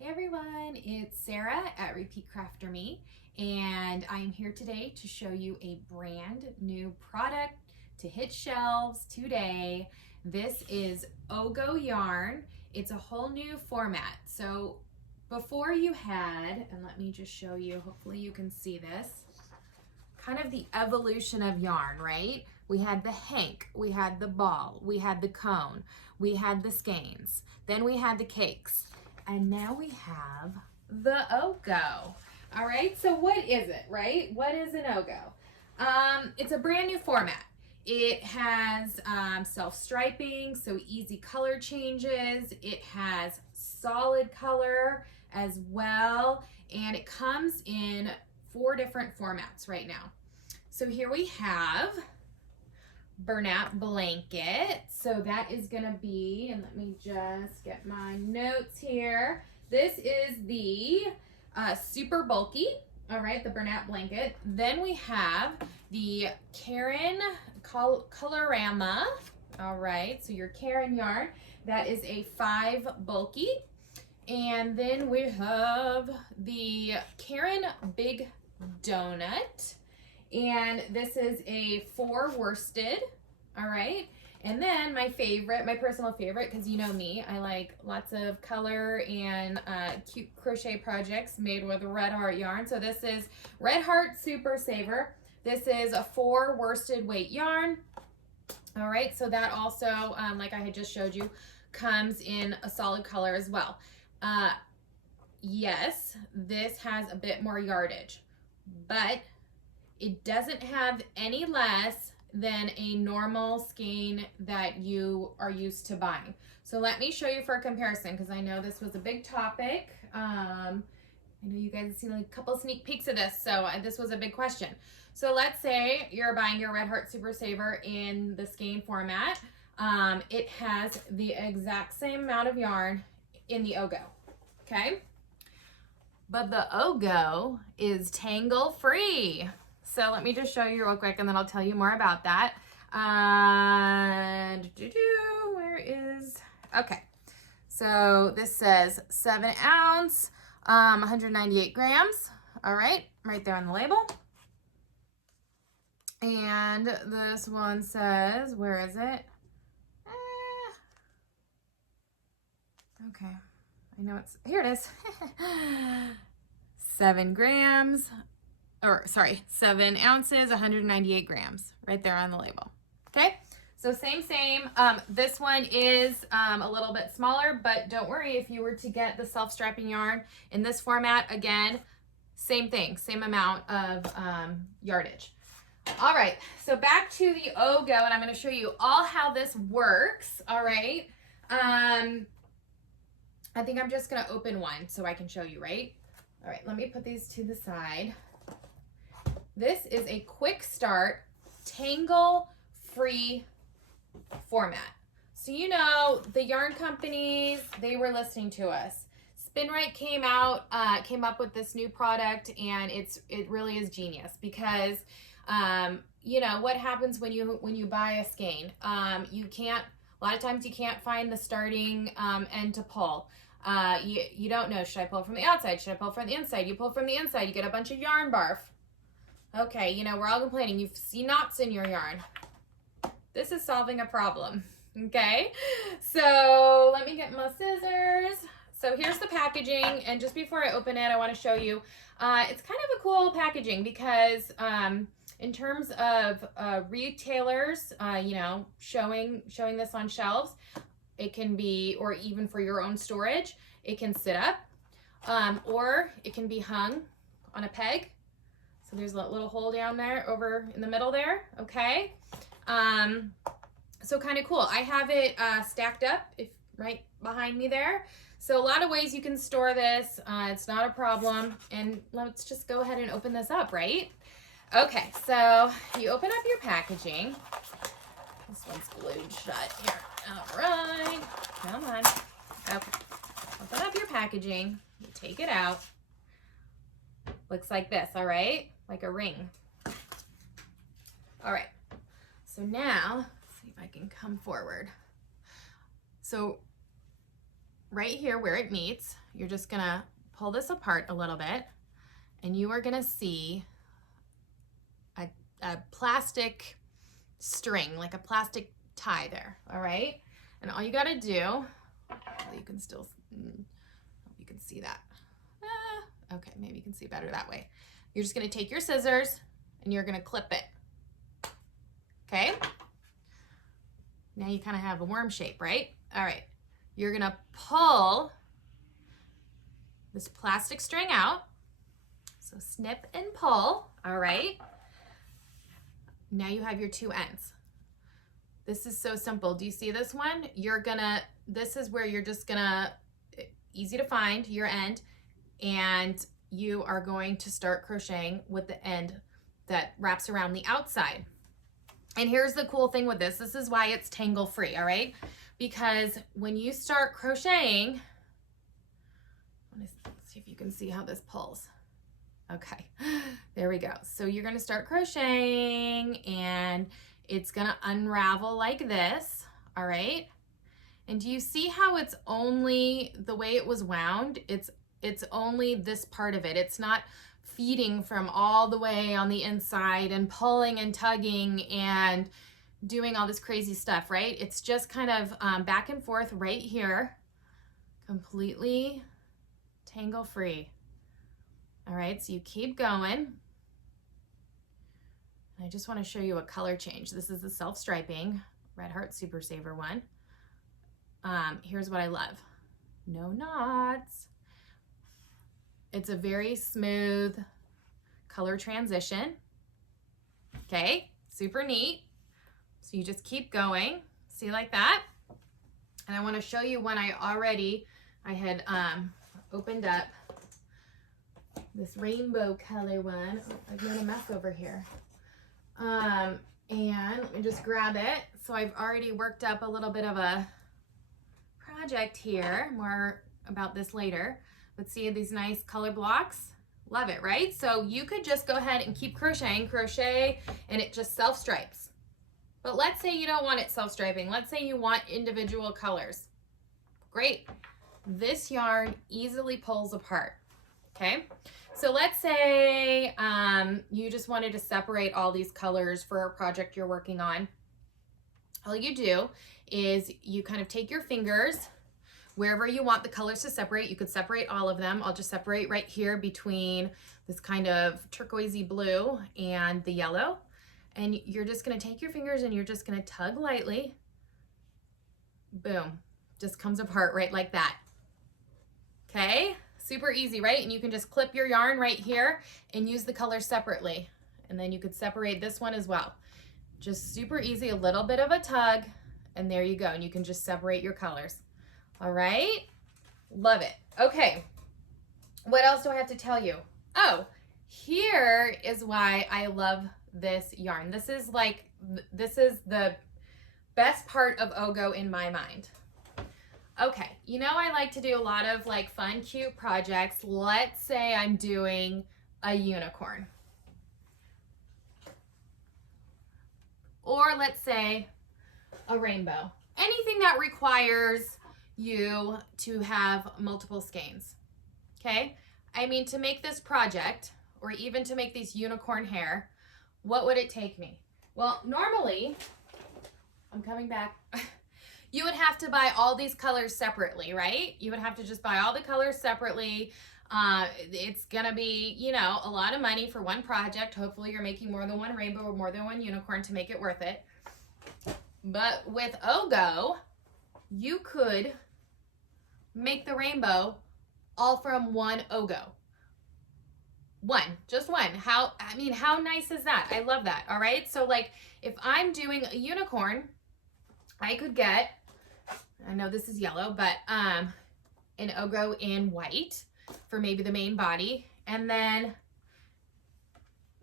Hey everyone, it's Sarah at Repeat Crafter Me, and I'm here today to show you a brand new product to hit shelves today. This is Ogo yarn. It's a whole new format. So before you had, and let me just show you, hopefully you can see this, kind of the evolution of yarn, right? We had the hank, we had the ball, we had the cone, we had the skeins, then we had the cakes. And now we have the Ogo. All right, so what is it, right? What is an Ogo? It's a brand new format. It has self-striping, so easy color changes. It has solid color as well, and it comes in 4 different formats right now. So here we have Bernat blanket. So that is gonna be, and let me just get my notes here. This is the super bulky, all right, the Bernat blanket. Then we have the Caron Colorama, all right, so your Caron yarn. That is a 5 bulky. And then we have the Caron Big Donut. And this is a 4 worsted, all right? And then my favorite, my personal favorite, because you know me, I like lots of color and cute crochet projects made with Red Heart yarn. So this is Red Heart Super Saver. This is a 4 worsted weight yarn. All right, so that also, like I had just showed you, comes in a solid color as well. Yes, this has a bit more yardage, but it doesn't have any less than a normal skein that you are used to buying. So let me show you for a comparison, because I know this was a big topic. I know you guys have seen a couple sneak peeks of this, so this was a big question. So let's say you're buying your Red Heart Super Saver in the skein format. It has the exact same amount of yarn in the Ogo, okay? But the Ogo is tangle free. So let me just show you real quick and then I'll tell you more about that. Where is, okay. So this says 7 ounce, 198 grams. All right there on the label. And this one says, where is it? Okay, I know it's, here it is. 7 grams. Or sorry, 7 ounces, 198 grams, right there on the label. Okay, so same. This one is a little bit smaller, but don't worry, if you were to get the self-strapping yarn in this format, again, same thing, same amount of yardage. All right, so back to the Ogo, and I'm going to show you all how this works. All right, I think I'm just going to open one so I can show you, right? All right, let me put these to the side. This is a quick start, tangle-free format. So you know, the yarn companies, they were listening to us. Spinrite came up with this new product, and it really is genius because you know what happens when you buy a skein. You can't, a lot of times you can't find the starting end to pull. You don't know, should I pull from the outside? Should I pull from the inside? You pull from the inside, you get a bunch of yarn barf. Okay, you know, we're all complaining. You see knots in your yarn. This is solving a problem, okay? So let me get my scissors. So here's the packaging, and just before I open it, I want to show you, it's kind of a cool packaging because in terms of retailers, you know, showing this on shelves, it can be, or even for your own storage, it can sit up, or it can be hung on a peg. So there's a little hole down there over in the middle there, okay? So kind of cool. I have it stacked up right behind me there. So a lot of ways you can store this. It's not a problem. And let's just go ahead and open this up, right? Okay, so you open up your packaging. This one's glued shut here. All right, come on. Okay, open up your packaging. You take it out. Looks like this, all right? Like a ring. All right, so now, let's see if I can come forward. So right here where it meets, you're just gonna pull this apart a little bit, and you are gonna see a plastic string, like a plastic tie there, all right? And all you gotta do, you can still, you can see that. Okay, maybe you can see better that way. You're just gonna take your scissors and you're gonna clip it, okay? Now you kind of have a worm shape, right? All right, you're gonna pull this plastic string out. So snip and pull, all right? Now you have your two ends. This is so simple. Do you see this one? This is where you're just gonna, easy to find your end, and you are going to start crocheting with the end that wraps around the outside. And here's the cool thing with this. This is why it's tangle free, all right? Because when you start crocheting, let's see if you can see how this pulls. Okay, there we go. So you're gonna start crocheting and it's gonna unravel like this, all right? And do you see how it's only, the way it was wound, it's only this part of it. It's not feeding from all the way on the inside and pulling and tugging and doing all this crazy stuff, right? It's just kind of back and forth right here, completely tangle free. All right, so you keep going. I just want to show you a color change. This is the self-striping Red Heart Super Saver one. Here's what I love. No knots. It's a very smooth color transition. Okay, super neat. So you just keep going, see, like that. And I want to show you one I had opened up this rainbow color one. Oh, I've made a mess over here. And let me just grab it. So I've already worked up a little bit of a project here. More about this later. But see these nice color blocks? Love it, right? So you could just go ahead and keep crocheting, crochet, and it just self-stripes. But let's say you don't want it self-striping. Let's say you want individual colors. Great. This yarn easily pulls apart, okay? So let's say you just wanted to separate all these colors for a project you're working on. All you do is you kind of take your fingers wherever you want the colors to separate. You could separate all of them. I'll just separate right here between this kind of turquoisey blue and the yellow. And you're just gonna take your fingers and you're just gonna tug lightly. Boom, just comes apart right like that. Okay, super easy, right? And you can just clip your yarn right here and use the colors separately. And then you could separate this one as well. Just super easy, a little bit of a tug, and there you go. And you can just separate your colors. All right, love it. Okay, what else do I have to tell you? Oh, here is why I love this yarn. This is the best part of Ogo in my mind. Okay, you know I like to do a lot of like fun, cute projects. Let's say I'm doing a unicorn. Or let's say a rainbow. Anything that requires you to have multiple skeins, okay? I mean, to make this project, or even to make these unicorn hair, what would it take me? Well, normally, I'm coming back, you would have to buy all these colors separately, right? You would have to just buy all the colors separately. It's gonna be, you know, a lot of money for one project. Hopefully you're making more than one rainbow or more than one unicorn to make it worth it. But with Ogo, you could make the rainbow all from one Ogo. Just one. How nice is that? I love that. All right. So like if I'm doing a unicorn, I could get, I know this is yellow, but an Ogo in white for maybe the main body, and then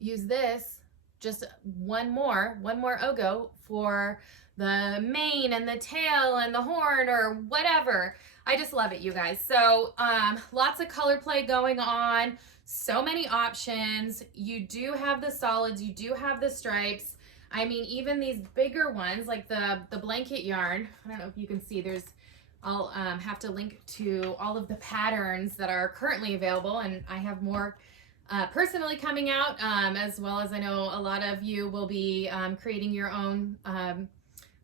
use this, just one more Ogo for the mane and the tail and the horn or whatever. I just love it, you guys. So lots of color play going on, so many options. You do have the solids, you do have the stripes. I mean, even these bigger ones, like the blanket yarn, I don't know if you can see, there's I'll have to link to all of the patterns that are currently available, and I have more personally coming out, as well as I know a lot of you will be creating your own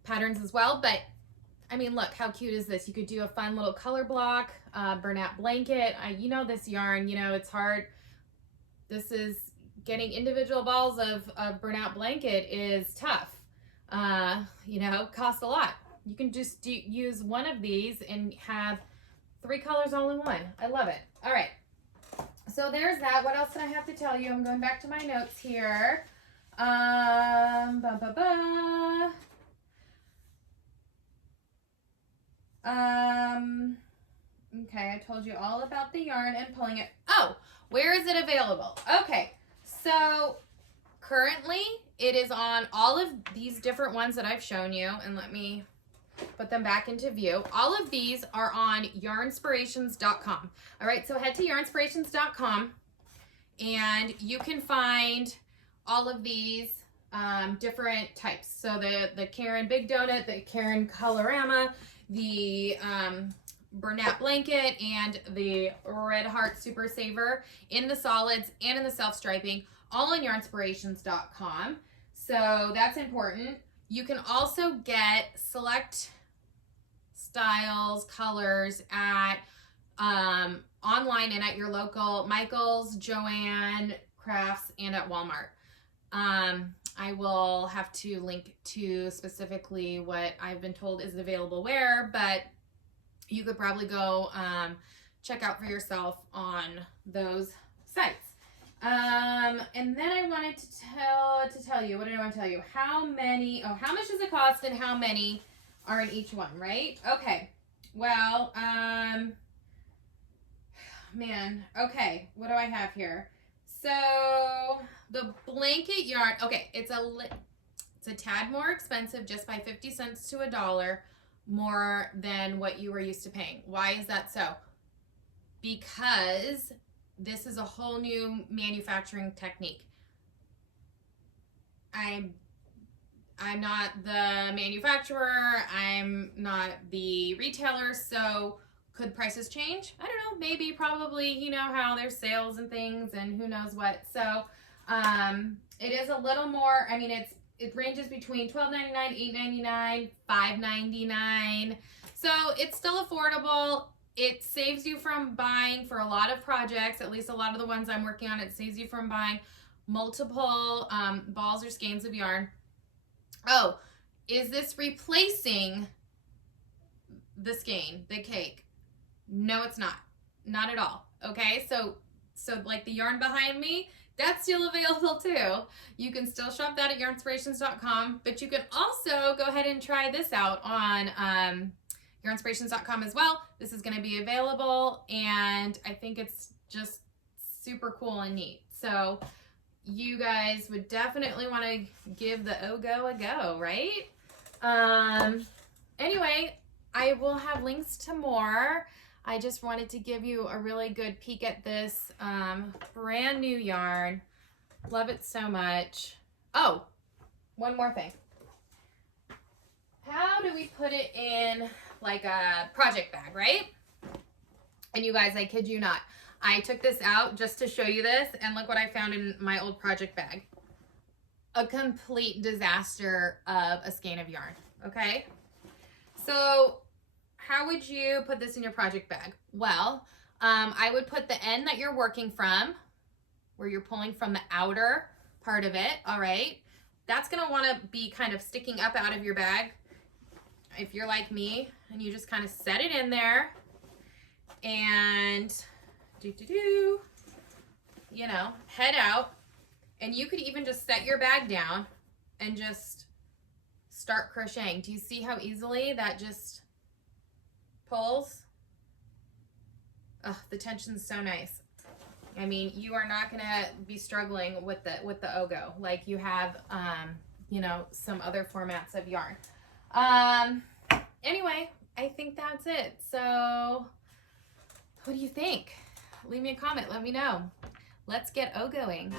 patterns as well. But I mean, look, how cute is this? You could do a fun little color block, burnout blanket. You know this yarn, you know, it's hard. This is getting individual balls of burnout blanket is tough. You know, costs a lot. You can just use one of these and have 3 colors all in one. I love it. All right. So there's that. What else did I have to tell you? I'm going back to my notes here. Okay, I told you all about the yarn and pulling it. Oh, where is it available? Okay, so currently it is on all of these different ones that I've shown you, and let me put them back into view. All of these are on yarnspirations.com. All right, so head to yarnspirations.com and you can find all of these different types. So the Caron Big Donut, the Caron Colorama, the burnout blanket, and the Red Heart Super Saver in the solids and in the self-striping, all on yarnspirations.com. So that's important. You can also get select styles, colors at online and at your local Michaels, Joann, Crafts, and at Walmart. I will have to link to specifically what I've been told is available where, but you could probably go check out for yourself on those sites. And then I wanted to tell you, what did I want to tell you? How much does it cost and how many are in each one, right? Okay. Well, man, okay. What do I have here? So the blanket yarn, okay, it's a tad more expensive, just by 50 cents to $1 more than what you were used to paying. Why is that so? Because this is a whole new manufacturing technique. I'm not the manufacturer, I'm not the retailer, so could prices change? I don't know, maybe, probably, you know how there's sales and things and who knows what. So it is a little more, I mean, it ranges between $12.99, $8.99, $5.99. So it's still affordable. It saves you from buying for a lot of projects, at least a lot of the ones I'm working on, it saves you from buying multiple balls or skeins of yarn. Oh, is this replacing the skein, the cake? No, it's not. Not at all. Okay, so like the yarn behind me, that's still available too. You can still shop that at yarnspirations.com, but you can also go ahead and try this out on yarnspirations.com as well. This is going to be available, and I think it's just super cool and neat. So you guys would definitely want to give the OGO a go, right? Anyway, I will have links to more. I just wanted to give you a really good peek at this brand new yarn. Love it so much. Oh, one more thing. How do we put it in like a project bag, right? And you guys, I kid you not, I took this out just to show you this, and look what I found in my old project bag. A complete disaster of a skein of yarn, okay? So how would you put this in your project bag? Well, I would put the end that you're working from, where you're pulling from the outer part of it, all right? That's gonna wanna be kind of sticking up out of your bag. If you're like me, and you just kind of set it in there, and you know, head out, and you could even just set your bag down and just start crocheting. Do you see how easily that just pulls? Oh, the tension's so nice. I mean, you are not gonna be struggling with the OGO like you have, you know, some other formats of yarn. Anyway, I think that's it. So what do you think? Leave me a comment, let me know. Let's get OGOing.